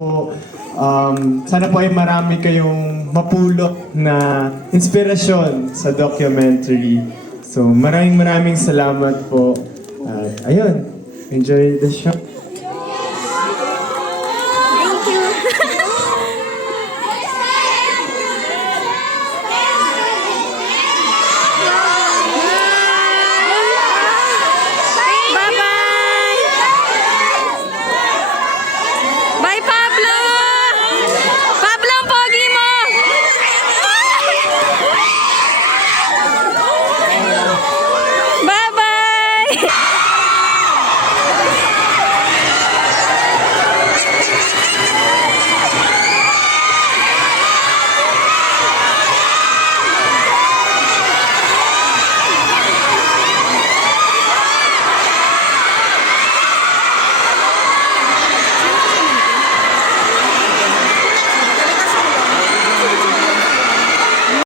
po, sana po ay marami kayong mapulot na inspirasyon sa documentary. So maraming salamat po. At ayun, enjoy the show. Thank you.